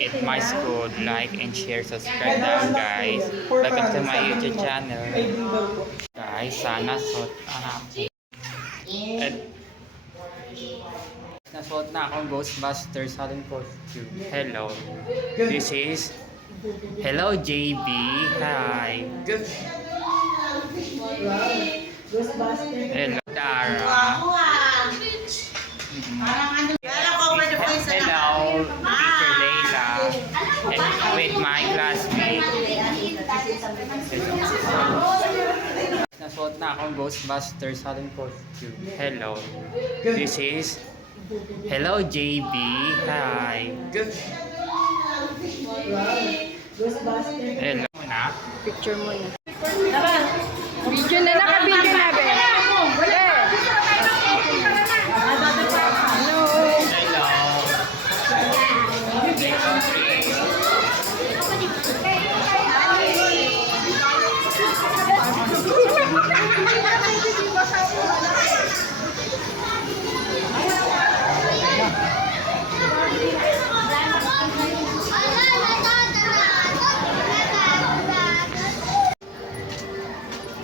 at my school. Like and share, subscribe now guys. Welcome to my YouTube channel. Guys, sana suot ako. At nasuot na akong Ghostbusters Halloween costume. Hello. This is Hello JB. Hi. Hello Dara. Hello, Teacher Layla, and with my classmate. Nasuot na akong Ghostbusters Halloween costume. Hello. This is Hello JB. Hi. Hello na. Picture mo na. Video na, naka-video na be.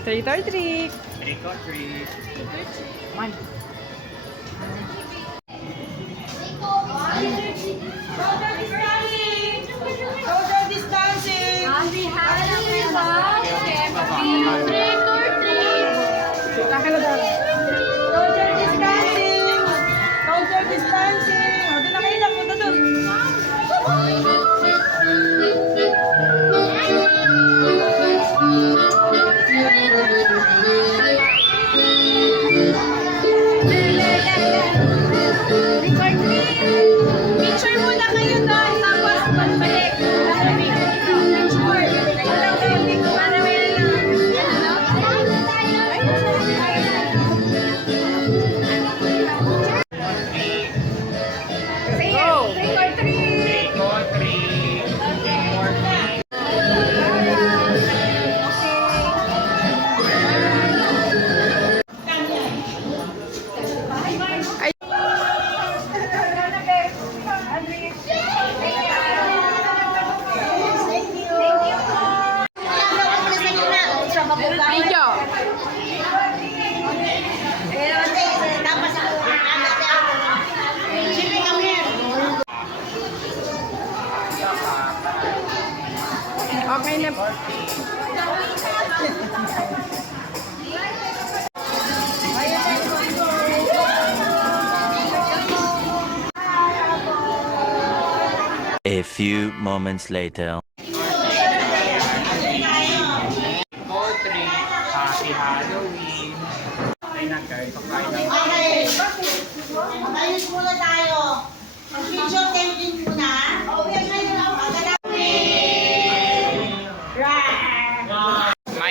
Trick or treat. Trick or treat. Man. Social distancing! Happy Halloween, trick or treat. Social distancing! Social distancing! O, doon na kayo lang. Punta doon. Picture muna kayo doon, tapos pagbalik. Trick or treat. Video. Okay na. A few moments later. Happy Halloween. Ay nagkain pa kain ng Ayos muna tayo. Mag-picture tayo din muna.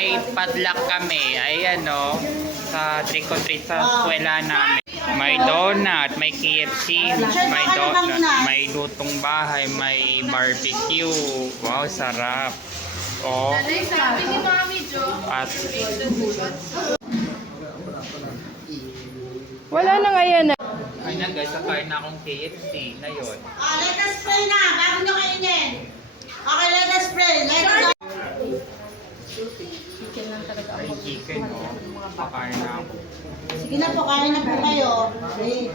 may padlock kami. Ayan o. Sa trick or treat sa eskwela namin. May donut, may KFC, may donut, may lutong bahay, may barbecue. Wow, sarap. Oh. Sabi ni Mami Jo. At Wala na nga yan. ay na guys, nakain na akong KFC na yun. Let us spray na. Bago nyo kainin. Okay, let us spray. Let us Chicken lang talaga Ay chicken o. Pakain na ako. Sige na po, kain na po kayo. Okay.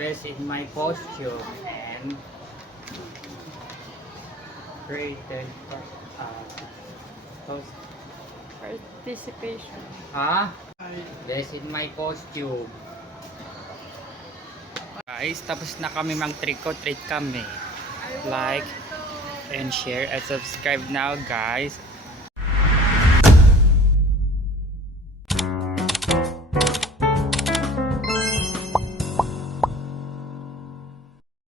Best in my costume and created Participation. Best in my costume. Guys, tapos na kami mag trick or treat kami. Like and share and subscribe now guys.